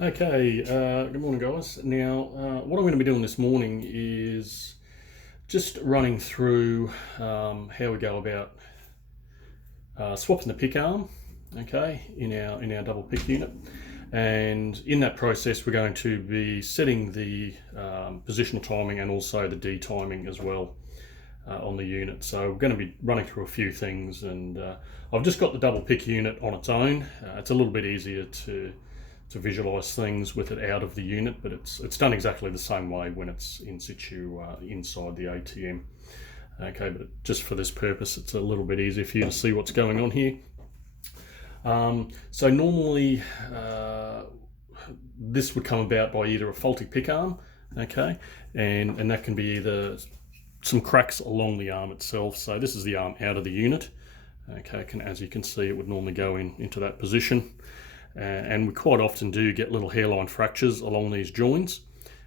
Okay, good morning, guys. Now, what I'm going to be doing this morning is just running through how we go about swapping the pick arm, okay, in our double pick unit. And in that process, we're going to be setting the positional timing and also the D timing as well on the unit. So we're going to be running through a few things, and I've just got the double pick unit on its own. It's a little bit easier to visualize things with it out of the unit, but it's done exactly the same way when it's in situ inside the ATM. Okay, but just for this purpose, it's a little bit easier for you to see what's going on here. So normally this would come about by either a faulty pick arm, okay, and that can be either some cracks along the arm itself. So this is the arm out of the unit. Okay, as you can see, it would normally go into that position. And we quite often do get little hairline fractures along these joins,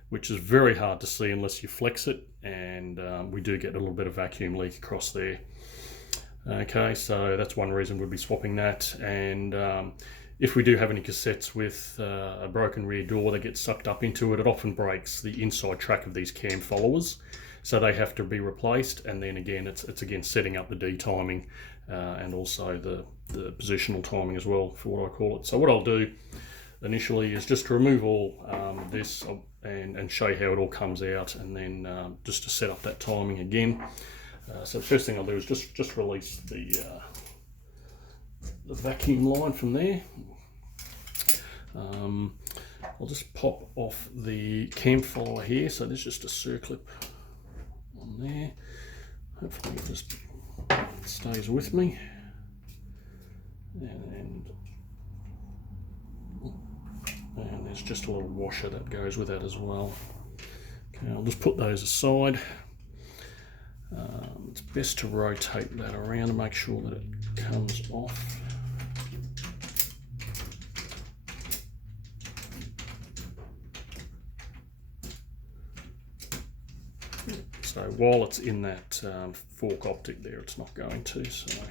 which is very hard to see unless you flex it, and we do get a little bit of vacuum leak across there. Okay, so that's one reason we'll be swapping that. And if we do have any cassettes with a broken rear door that gets sucked up into it, it often breaks the inside track of these cam followers, so they have to be replaced. And then again, it's again setting up the D timing and also the positional timing as well, for what I call it. So what I'll do initially is just to remove all this and show you how it all comes out, and then just to set up that timing again. So the first thing I'll do is just release the vacuum line from there. I'll just pop off the cam follower here. So there's just a circlip on there. Hopefully it just stays with me. And there's just a little washer that goes with that as well. Okay, I'll just put those aside. It's best to rotate that around and make sure that it comes off. So while it's in that fork optic there, it's not going to. So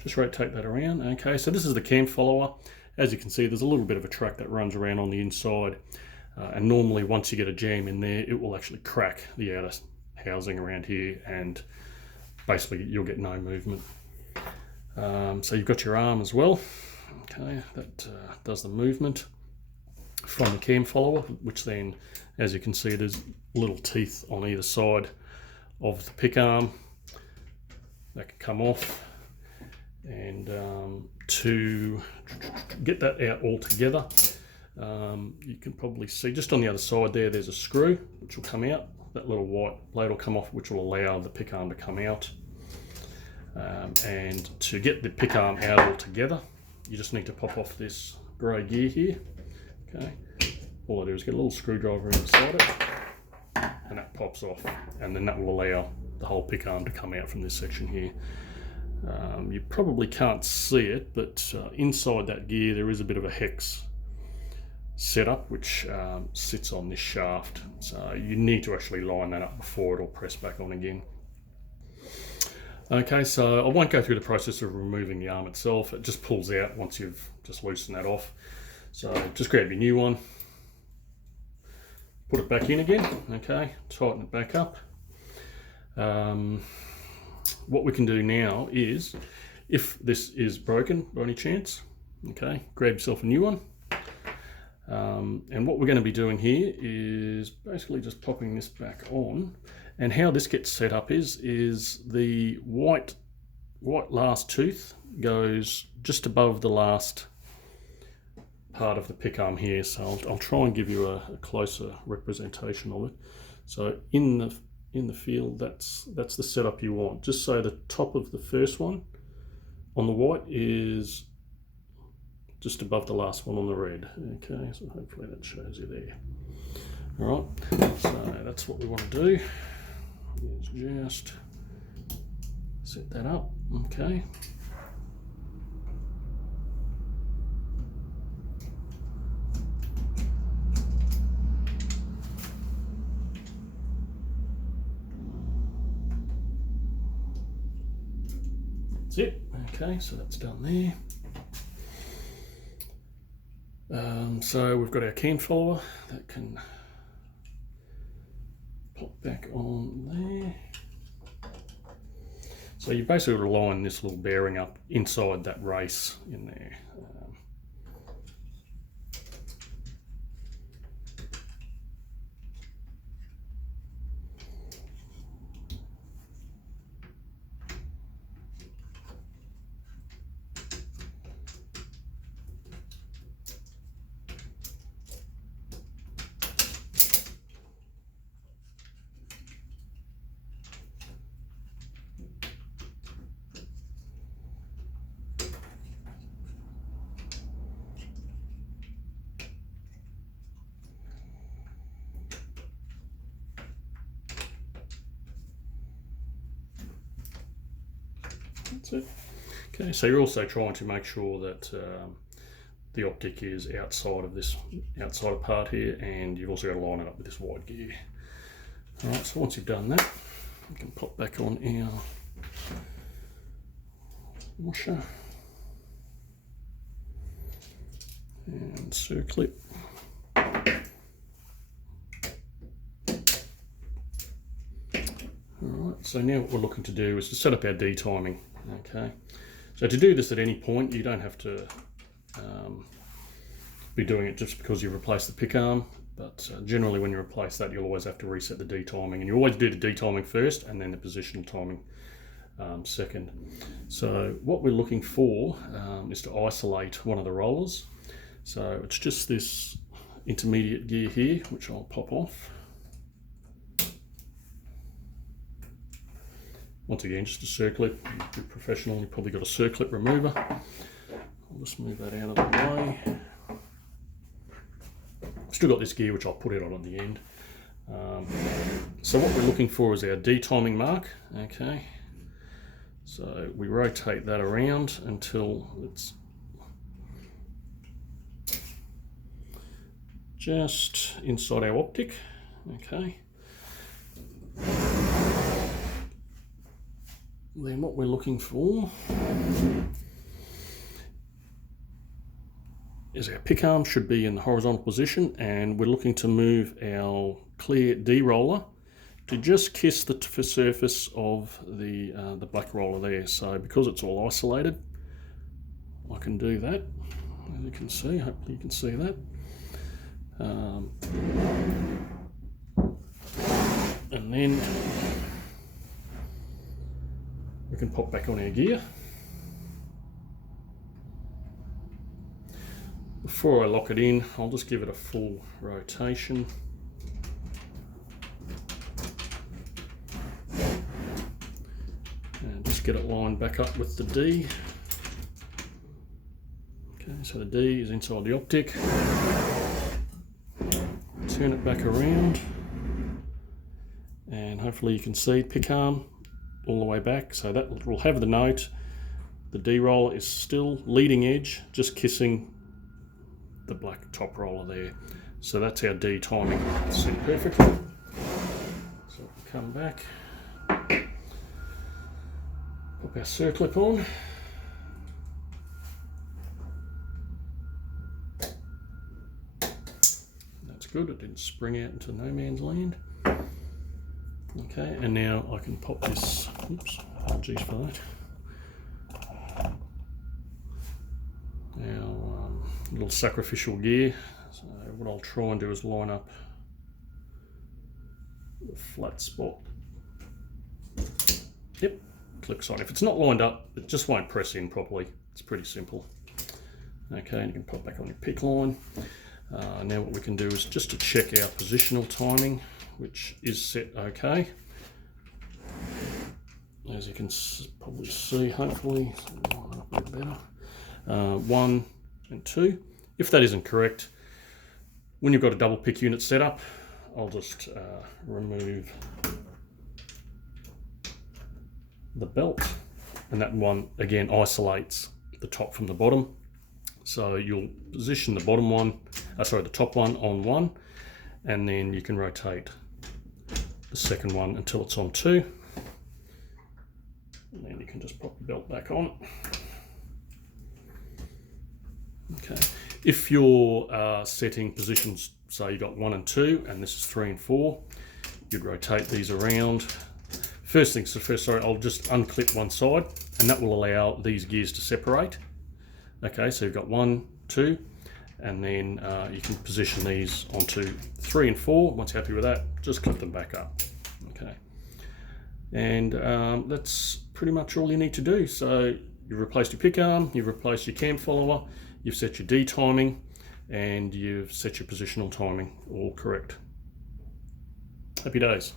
just rotate that around. Okay, so this is the cam follower. As you can see, there's a little bit of a track that runs around on the inside. And normally once you get a jam in there, it will actually crack the outer housing around here, and basically you'll get no movement. So you've got your arm as well. Okay, that does the movement from the cam follower, which then, as you can see, there's little teeth on either side of the pick arm that can come off. And to get that out all together, you can probably see just on the other side there's a screw which will come out. That little white blade will come off, which will allow the pick arm to come out. And to get the pick arm out all together, you just need to pop off this grey gear here. Okay, all I do is get a little screwdriver inside it, and that pops off, and then that will allow the whole pick arm to come out from this section here. You probably can't see it, but inside that gear there is a bit of a hex setup which sits on this shaft, so you need to actually line that up before it'll press back on again. Okay, so I won't go through the process of removing the arm itself. It just pulls out once you've just loosened that off. So just grab your new one, put it back in again, okay, tighten it back up. What we can do now is, if this is broken by any chance, okay, grab yourself a new one. And what we're going to be doing here is basically just popping this back on. And how this gets set up is the white last tooth goes just above the last part of the pick arm here. So I'll try and give you a closer representation of it. So in the field, that's the setup you want. Just so the top of the first one on the white is just above the last one on the red. Okay, so hopefully that shows you there. All right, so that's what we want to do. Let's just set that up. Okay. That's it. Okay, so that's done there. So we've got our can follower that can pop back on there. So you basically line this little bearing up inside that race in there. That's it. Okay, so you're also trying to make sure that the optic is outside of part here, and you've also got to line it up with this wide gear. All right, so once you've done that, you can pop back on our washer and circlip. Alright, so now what we're looking to do is to set up our detiming. Okay, so to do this at any point, you don't have to be doing it just because you've replaced the pick arm, but generally when you replace that, you'll always have to reset the detiming, and you always do the detiming first and then the positional timing second. So what we're looking for is to isolate one of the rollers. So it's just this intermediate gear here, which I'll pop off. Once again, just a circlip. If you're professional, you've probably got a circlip remover. I'll just move that out of the way. Still got this gear, which I'll put it on at the end. So what we're looking for is our detiming mark. Okay, so we rotate that around until it's just inside our optic. Okay. Then what we're looking for is our pick arm should be in the horizontal position, and we're looking to move our clear D roller to just kiss the surface of the black roller there. So because it's all isolated, I can do that. As you can see, hopefully you can see that. And then we can pop back on our gear. Before I lock it in, I'll just give it a full rotation. And just get it lined back up with the D. Okay, so the D is inside the optic. Turn it back around. And hopefully you can see pick arm all the way back, so that will have the note. The D roller is still leading edge, just kissing the black top roller there. So that's our D timing set perfectly. So we'll come back, pop our circlip on. That's good, it didn't spring out into no man's land. Okay, and now I can pop this, oops, apologies for that. Our little sacrificial gear. So what I'll try and do is line up the flat spot. Yep, clicks on. If it's not lined up, it just won't press in properly. It's pretty simple. Okay, and you can pop back on your pick line. Now what we can do is just to check our positional timing, which is set okay. As you can probably see, hopefully, line up a bit better. 1 and 2. If that isn't correct, when you've got a double pick unit set up, I'll just remove the belt, and that one again isolates the top from the bottom. So you'll position the bottom one, the top one on 1, and then you can rotate the second one until it's on 2, and then you can just pop the belt back on. Okay, If you're setting positions, say you got 1 and 2, and this is 3 and 4, you'd rotate these around. First things first, sorry, I'll just unclip one side, and that will allow these gears to separate. Okay, so you've got 1, 2, and then you can position these onto 3 and 4. Once you're happy with that, just clip them back up. Okay, and that's pretty much all you need to do. So you've replaced your pick arm, you've replaced your cam follower, you've set your D timing, and you've set your positional timing, all correct. Happy days.